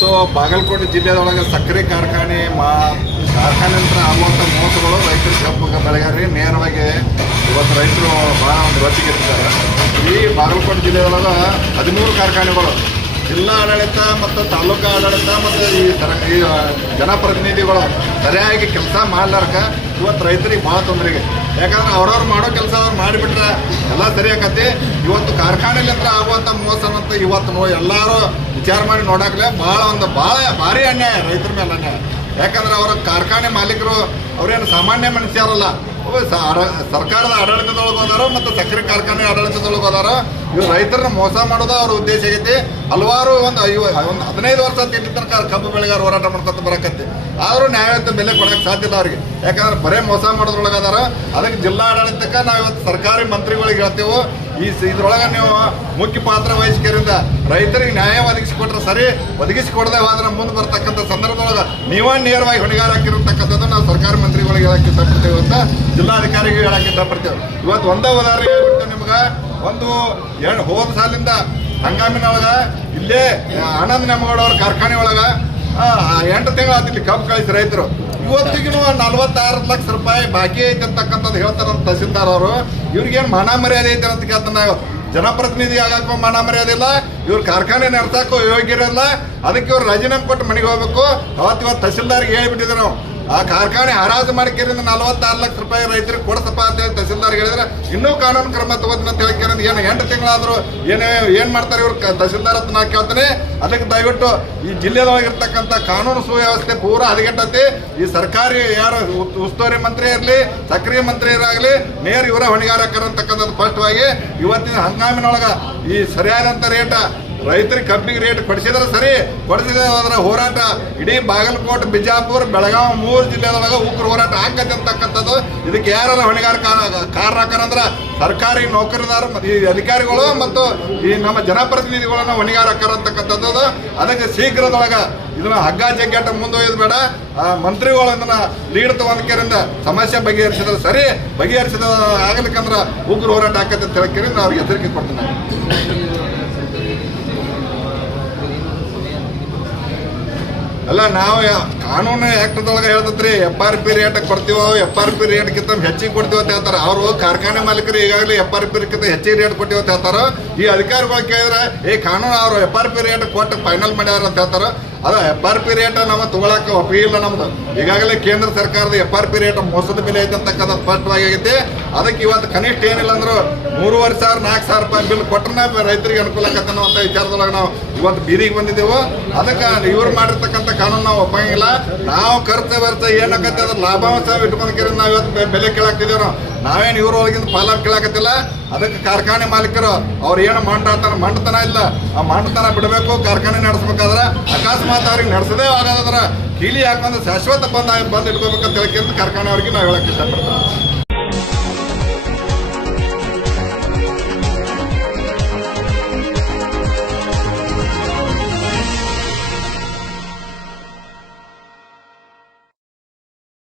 ಇವತ್ತು ಬಾಗಲಕೋಟೆ ಜಿಲ್ಲೆದೊಳಗೆ ಸಕ್ಕರೆ ಕಾರ್ಖಾನೆ ಮಾ ಕಾರ್ಖಾನೆ ನಂತರ ಆಗುವಂಥ ಮೋಸಗಳು ರೈತರ ಕಬ್ಬು ಬೆಳೆಗಾರರಿ ನೇರವಾಗಿ ಇವತ್ತು ರೈತರು ಭಾಳ ಒಂದು ರೊಚ್ಚಿಗೆತ್ತಿದ್ದಾರೆ ಈ ಬಾಗಲಕೋಟೆ ಜಿಲ್ಲೆದೊಳಗೆ ಹದಿಮೂರು ಕಾರ್ಖಾನೆಗಳು ಜಿಲ್ಲಾ ಆಡಳಿತ ಮತ್ತು ತಾಲೂಕು ಆಡಳಿತ ಮತ್ತು ಈ ತರ ಈ ಜನಪ್ರತಿನಿಧಿಗಳು ಸರಿಯಾಗಿ ಕೆಲಸ ಮಾಡ್ಲಾರ್ಕ ಇವತ್ತು ರೈತರಿಗೆ ಭಾಳ ತೊಂದರೆಗೆ ಯಾಕಂದ್ರೆ ಅವ್ರವ್ರು ಮಾಡೋ ಕೆಲಸ ಅವ್ರು ಮಾಡಿಬಿಟ್ರೆ ಎಲ್ಲ ಸರಿ ಆಕತಿ ಇವತ್ತು ಕಾರ್ಖಾನೆಲಿಂದ ಆಗುವಂಥ ಮೋಸನಂತ ಇವತ್ತು ನೋ ಎಲ್ಲರೂ ವಿಚಾರ ಮಾಡಿ ನೋಡಾಕ್ಲೆ ಭಾಳ ಒಂದು ಭಾಳ ಭಾರಿ ಅನ್ಯಾಯ, ರೈತರ ಮೇಲೆ ಅನ್ಯಾಯ. ಯಾಕಂದ್ರೆ ಅವರ ಕಾರ್ಖಾನೆ ಮಾಲೀಕರು ಅವ್ರೇನು ಸಾಮಾನ್ಯ ಮನುಷ್ಯರಲ್ಲ. ಸರ್ಕಾರದ ಆಡಳಿತದೊಳಗೆ ಹೋದಾರ ಮತ್ತು ಸಕ್ಕರೆ ಕಾರ್ಖಾನೆ ಆಡಳಿತದೊಳಗೆ ಹೋದಾರ ಇವ್ರು ರೈತರನ್ನ ಮೋಸ ಮಾಡೋದು ಅವ್ರ ಉದ್ದೇಶ ಆಗೈತಿ. ಹಲವಾರು ಒಂದು ಐವ, ಒಂದು ಹದಿನೈದು ವರ್ಷ ತಿಂಡಿ ತನಕ ಕಬ್ಬು ಬೆಳೆಗಾರ ಹೋರಾಟ ಮಾಡ್ಕೊತ ಬರಕತ್ತೆ. ಆದರೂ ನ್ಯಾಯಯುತ ಬೆಲೆ ಕೊಡಕ್ಕೆ ಸಾಧ್ಯ ಇಲ್ಲ ಅವ್ರಿಗೆ. ಯಾಕಂದ್ರೆ ಬರೇ ಮೋಸ ಮಾಡೋದ್ರೊಳಗೆ ಅದಾರ ಅದಕ್ಕೆ ಜಿಲ್ಲಾ ಆಡಳಿತಕ್ಕೆ ನಾವು ಇವತ್ತು ಸರ್ಕಾರಿ ಮಂತ್ರಿಗಳಿಗೆ ಹೇಳ್ತೇವೆ, ಈ ಇದ್ರೊಳಗೆ ನೀವು ಮುಖ್ಯ ಪಾತ್ರ ವಹಿಸ್ಕರಿಂದ ರೈತರಿಗೆ ನ್ಯಾಯ ಒದಗಿಸಿಕೊಟ್ರೆ ಸರಿ, ಒದಗಿಸಿಕೊಡದೆ ಆದ್ರೆ ಮುಂದೆ ಬರ್ತಕ್ಕಂಥ ಸಂದರ್ಭದೊಳಗೆ ನೀವೇ ನೇರವಾಗಿ ಹೊಣೆಗಾರ ಹಾಕಿರ್ತಕ್ಕಂಥದ್ದು ನಾವು ಸರ್ಕಾರಿ ಮಂತ್ರಿಗಳಿಗೆ ಹೇಳಕ್ಕೆ ಇಷ್ಟಪಡ್ತೇವೆ ಅಂತ ಜಿಲ್ಲಾಧಿಕಾರಿಗೆ ಹೇಳಕ್ಕೆ ಇಷ್ಟಪಡ್ತೇವೆ. ಇವತ್ತು ಒಂದೇ ಉದಾಹರಣೆ ಹೇಳ್ಬಿಟ್ಟು ನಿಮ್ಗೆ ಒಂದು ಎರಡು ಹೋದ ಸಾಲಿಂದ ಹಂಗಾಮಿನೊಳಗ ಇಲ್ಲೇ ಆನಂದ್ ನೆಮ್ಮಗೌಡ ಅವ್ರ ಕಾರ್ಖಾನೆ ಒಳಗ ಎಂಟು ತಿಂಗಳು ಆತಿಲ್ಲಿ ಕಬ್ಬು ಕಳಿಸಿ ರೈತರು. ಇವತ್ತಿಗೂ ನಲ್ವತ್ತಾರು ಲಕ್ಷ ರೂಪಾಯಿ ಬಾಕಿ ಐತೆ ಅಂತಕ್ಕಂಥದ್ದು ಹೇಳ್ತಾರೆ ನಮ್ಮ ತಹಸೀಲ್ದಾರ್ ಅವರು. ಇವ್ರಿಗೇನು ಮಾನ ಮರ್ಯಾದೆ ಐತೆ ಅಂತ ಕೇಳ್ತಾನೆ ಜನಪ್ರತಿನಿಧಿ ಆಗಕ್ಕೂ ಮಾನ ಮರ್ಯಾದೆ ಇಲ್ಲ, ಇವ್ರ ಕಾರ್ಖಾನೆ ನಡೆಸಕ್ಕೂ ಯೋಗ್ಯ ಇರಲ್ಲ ಅದಕ್ಕೆ ಇವ್ರು ರಾಜೀನಾಮೆ ಕೊಟ್ಟು ಮನೆಗೆ ಹೋಗ್ಬೇಕು. ಅವತ್ತು ಇವತ್ತು ತಹಸೀಲ್ದಾರ್ಗೆ ಹೇಳ್ಬಿಟ್ಟಿದ್ರು ನಾವು. ಆ ಕಾರ್ಖಾನೆ ಹರಾಜು ಮಾಡಿಕೆರಿಂದ ನಲವತ್ತಾರು ಲಕ್ಷ ರೂಪಾಯಿ ರೈತರಿಗೆ ಕೊಡ್ತಪ್ಪ ಅಂತ ಹೇಳಿ ತಹಸೀಲ್ದಾರ್ ಹೇಳಿದ್ರೆ, ಇನ್ನೂ ಕಾನೂನು ಕ್ರಮ ತಗೋತೀನಿ ಅಂತ ಹೇಳ್ಕೊಂಡು ಏನು ಎಂಟು ತಿಂಗಳಾದ್ರು ಏನು ಏನು ಮಾಡ್ತಾರೆ ಇವ್ರು? ತಹಸೀಲ್ದಾರ್ ಅಂತ ನಾ ಕೇಳ್ತೇನೆ. ಅದಕ್ಕೆ ದಯವಿಟ್ಟು ಈ ಜಿಲ್ಲೆದೊಳಗಿರ್ತಕ್ಕಂಥ ಕಾನೂನು ಸುವ್ಯವಸ್ಥೆ ಪೂರ ಹದಗೆಟ್ಟತಿ. ಈ ಸರ್ಕಾರಿ ಯಾರು ಉಸ್ತುವಾರಿ ಮಂತ್ರಿ ಇರಲಿ, ಸಕ್ರಿಯ ಮಂತ್ರಿ ಇರಾಗಲಿ ನೇರ ಇವರ ಹೊಣೆಗಾರಕರ ಅಂತಕ್ಕಂಥದ್ದು ಸ್ಪಷ್ಟವಾಗಿ ಇವತ್ತಿನ ಹಂಗಾಮಿನೊಳಗೆ ಈ ಸರಿಯಾದಂಥ ರೇಟ ರೈತರಿಗೆ ಕಬ್ಬಿಗೆ ರೇಟ್ ಕೊಡಿಸಿದ್ರೆ ಸರಿ, ಕೊಡಿಸಿದ್ರೆ ಅದರ ಹೋರಾಟ. ಇಡೀ ಬಾಗಲಕೋಟೆ, ಬಿಜಾಪುರ, ಬೆಳಗಾವಿ ಮೂರು ಜಿಲ್ಲೆದೊಳಗೆ ಉಗ್ರ ಹೋರಾಟ ಆಗತ್ತೆ ಅಂತಕ್ಕಂಥದ್ದು. ಇದಕ್ಕೆ ಯಾರೆಲ್ಲ ಹೊಣೆಗಾರ ಕಾರಣ ಅಂದ್ರೆ ಸರ್ಕಾರಿ ನೌಕರದಾರ ಈ ಅಧಿಕಾರಿಗಳು ಮತ್ತು ಈ ನಮ್ಮ ಜನಪ್ರತಿನಿಧಿಗಳನ್ನ ಹೊಣೆಗಾರ ಅಂತಕ್ಕಂಥದ್ದು. ಅದಕ್ಕೆ ಶೀಘ್ರದೊಳಗೆ ಇದನ್ನ ಹಗ್ಗ ಜಗ್ಗಾಟ ಮುಂದೊಯ್ಯೋದು ಬೇಡ. ಆ ಮಂತ್ರಿಗಳು ಅದನ್ನ ಲೀಡ್ ತಗೊಂಡ್ಕರಿಂದ ಸಮಸ್ಯೆ ಬಗೆಹರಿಸಿದ್ರೆ ಸರಿ. ಬಗೆಹರಿಸಿದ ಆಗ್ಲಿಕ್ಕಂದ್ರೆ ಉಗ್ರ ಹೋರಾಟ ಆಕತ್ತೆ ಅಂತ ಹೇಳಕ್ಕೆ ನಾವು ಅವ್ರಿಗೆ ಎಚ್ಚರಿಕೆ ಕೊಡ್ತೀನಿ. ಅಲ್ಲ, ನಾವು ಕಾನೂನು ಆಕ್ಟ್ದೊಳಗೆ ಹೇಳ್ತತ್ರಿ ಎಫ್ ಆರ್ ಪಿ ರೇಟ್ ಕೊಡ್ತೀವೋ ಎಫ್ ಆರ್ ಪಿ ರೇಟ್ಗಿಂತ ಹೆಚ್ಚಿಗೆ ಕೊಡ್ತೀವಿ ಅಂತ ಹೇಳ್ತಾರೆ. ಅವರು ಕಾರ್ಖಾನೆ ಮಾಲೀಕರು ಈಗಾಗಲೇ ಎಫ್ ಆರ್ ಪಿ ಕಿಂತ ಹೆಚ್ಚಿಗೆ ರೇಟ್ ಕೊಡ್ತೀವಿ ಅಂತ ಹೇಳ್ತಾರೆ. ಈ ಅಧಿಕಾರಿಗಳು ಕೇಳಿದ್ರೆ ಈ ಕಾನೂನು ಅವರು ಎಫ್ ಆರ್ ಪಿ ರೇಟ್ ಕೊಟ್ಟು ಫೈನಲ್ ಮಾಡ್ಯಾರ ಅಂತ ಹೇಳ್ತಾರೆ. ಅದ ಎಫ್ ಆರ್ ಪಿ ರೇಟ್ ನಮ್ಮ ತಗೊಳಕ್ಕೆ ಒಪ್ಪಿಗಿಲ್ಲ ನಮ್ದು. ಈಗಾಗಲೇ ಕೇಂದ್ರ ಸರ್ಕಾರದ ಎಫ್ ಆರ್ ಪಿ ರೇಟ್ ಮೋಸದ ಬೆಲೆ ಐತೆ ಅಂತಕ್ಕಂಥ ಸ್ಪಷ್ಟವಾಗಿ ಆಗೈತೆ ಅದಕ್ಕೆ ಇವತ್ತು ಕನಿಷ್ಠ ಏನಿಲ್ಲ ಅಂದ್ರು ಮೂರುವರೆ ಸಾವಿರ, ನಾಲ್ಕು ಸಾವಿರ ರೂಪಾಯಿ ಬಿಲ್ ಕೊಟ್ಟರೆ ರೈತರಿಗೆ ಅನುಕೂಲ ಆಗತ್ತೆ ಅನ್ನೋ ವಿಚಾರದೊಳಗೆ ನಾವು ಇವತ್ತು ಬೀದಿಗೆ ಬಂದಿದ್ದೆವು. ಅದಕ್ಕೆ ಇವ್ರು ಮಾಡಿರ್ತಕ್ಕಂಥ ಕಾನೂನು ನಾವು ಒಪ್ಪಂಗಿಲ್ಲ. ನಾವು ಖರ್ಚು ಬರ್ತ ಏನಾಗತ್ತೆ ಅದ್ರ ಲಾಭಾಂಶ ಇಟ್ಕೊಂಡ್ಕಿರ ನಾವು ಇವತ್ತು ಬೆಲೆ ಕೇಳಾಕ್ತಿದ್ದೇವೆ ನಾವು. ನಾವೇನು ಇವರು ಒಳಗಿಂದ ಪಾಲ ಕೇಳಾಕತ್ತಿಲ್ಲ. ಅದಕ್ಕೆ ಕಾರ್ಖಾನೆ ಮಾಲೀಕರು ಅವ್ರು ಏನು ಮಾಡ್ತಾರೆ ಮಂಡತನ ಇಲ್ಲ. ಆ ಮಂಡತನ ಬಿಡಬೇಕು, ಕಾರ್ಖಾನೆ ನಡೆಸ್ಬೇಕಾದ್ರೆ ಅಕಸ್ಮಾತ್ ಅವ್ರಿಗೆ ನಡೆಸದೇ ಆಗೋದ್ರ ಕೀಲಿ ಹಾಕೊಂಡು ಶಾಶ್ವತ ಬಂದ ಬಂದು ಇಟ್ಕೋಬೇಕಂತ ಹೇಳ್ಕೊಂಡು ಕಾರ್ಖಾನೆ ಅವ್ರಿಗೆ ನಾವು ಹೇಳಕ್ಕೆ ಇಷ್ಟಪಡ್ತೀವಿ